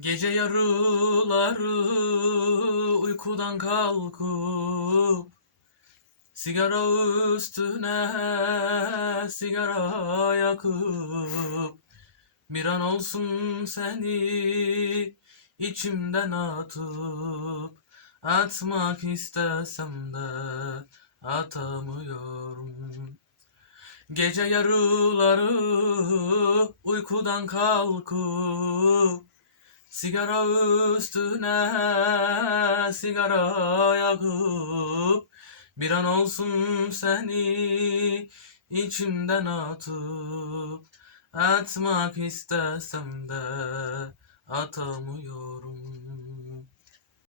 Gece yarıları uykudan kalkıp sigara üstüne sigara yakıp bir an olsun seni içimden atmak istesem de atamıyorum. Gece yarıları uykudan kalkıp sigara üstüne sigara yakıp bir an olsun seni içimden atmak istesem de atamıyorum.